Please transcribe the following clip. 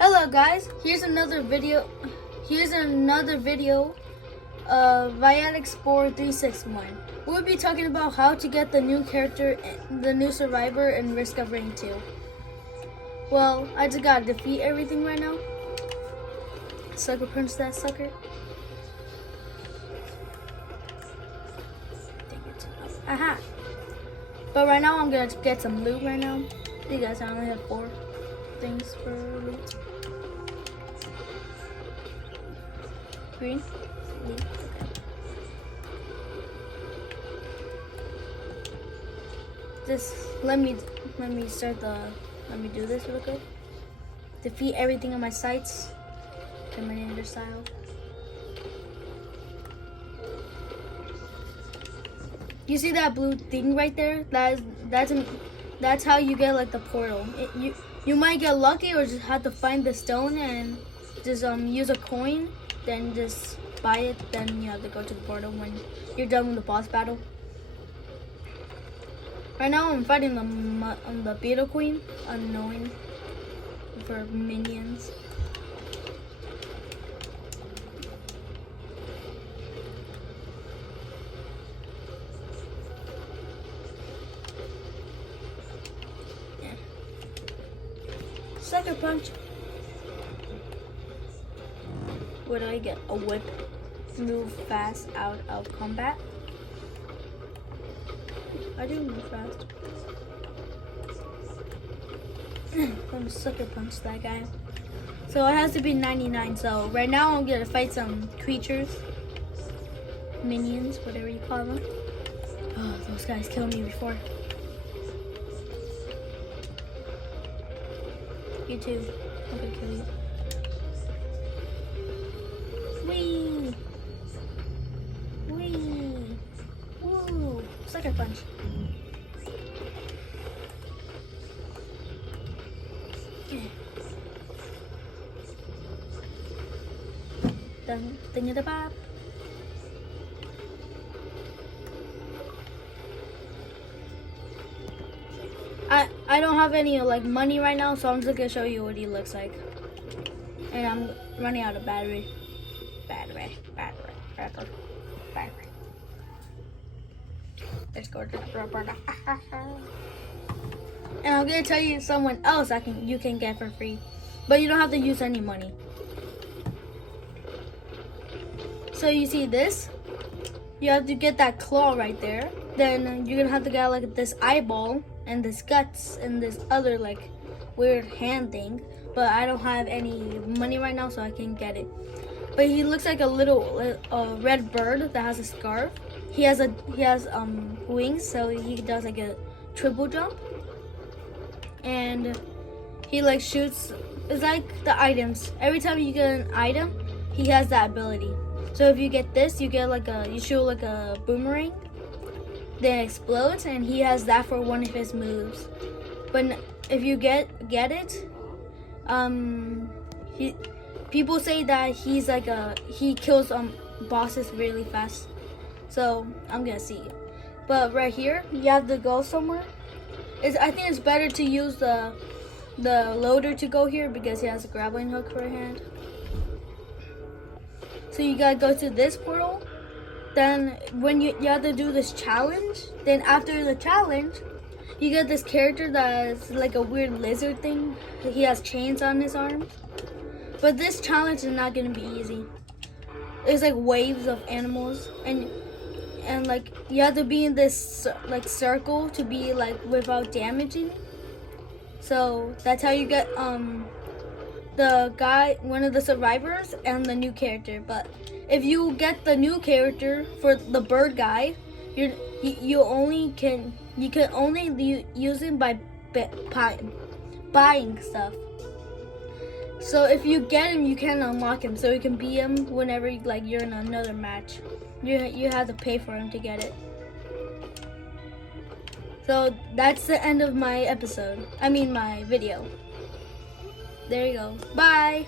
Hello guys, here's another video of Viad Explorer 361. We'll be talking about how to get the new character, the new survivor in Risk of Rain 2. Well, I just gotta defeat everything right now. Sucker punch that sucker. Aha! But right now I'm gonna get some loot right now. You guys, I only have 4 things for loot. Green? Loot. Okay. Just let me do this real quick. Defeat everything on my sights. Terminator style. You see that blue thing right there? That's how you get like the portal. You might get lucky or just have to find the stone and just use a coin, then just buy it. Then you have to go to the portal when you're done with the boss battle. Right now I'm fighting the Beetle Queen, annoying for minions. Sucker punch. What do I get? A whip. Move fast out of combat. I do move fast. I'm gonna sucker punch that guy. So it has to be 99. So right now I'm gonna fight some creatures. Minions, whatever you call them. Oh, those guys killed me before. You too. I'm gonna kill you. Wee! Wee! Woo! Sucker punch. Dun, dun, dun, dun. I don't have any like money right now, so I'm just gonna show you what he looks like. And I'm running out of battery. Battery. Let's go to the rubber. And I'm gonna tell you someone else you can get for free, but you don't have to use any money. So you see this? You have to get that claw right there. Then you're gonna have to get like this eyeball and this guts and this other like weird hand thing. But I don't have any money right now, so I can't get it. But he looks like a little red bird that has a scarf. He has wings, so he does like a triple jump. And he like shoots. It's like the items. Every time you get an item, he has that ability. So if you get this, you shoot like a boomerang, then it explodes, and he has that for one of his moves. But if you get it, people say that he kills bosses really fast. So I'm gonna see. But right here, you have to go somewhere. I think it's better to use the loader to go here because he has a grappling hook for a hand. So you gotta go to this portal. Then when you have to do this challenge, then after the challenge, you get this character that's like a weird lizard thing. He has chains on his arms. But this challenge is not gonna be easy. There's like waves of animals, and like you have to be in this like circle to be like without damaging. So that's how you get the guy, one of the survivors, and the new character. But if you get the new character for the bird guy, you can only use him by buying stuff. So if you get him, you can unlock him, so you can beat him whenever you're in another match. You have to pay for him to get it. So that's the end of my episode. I mean my video. There you go. Bye.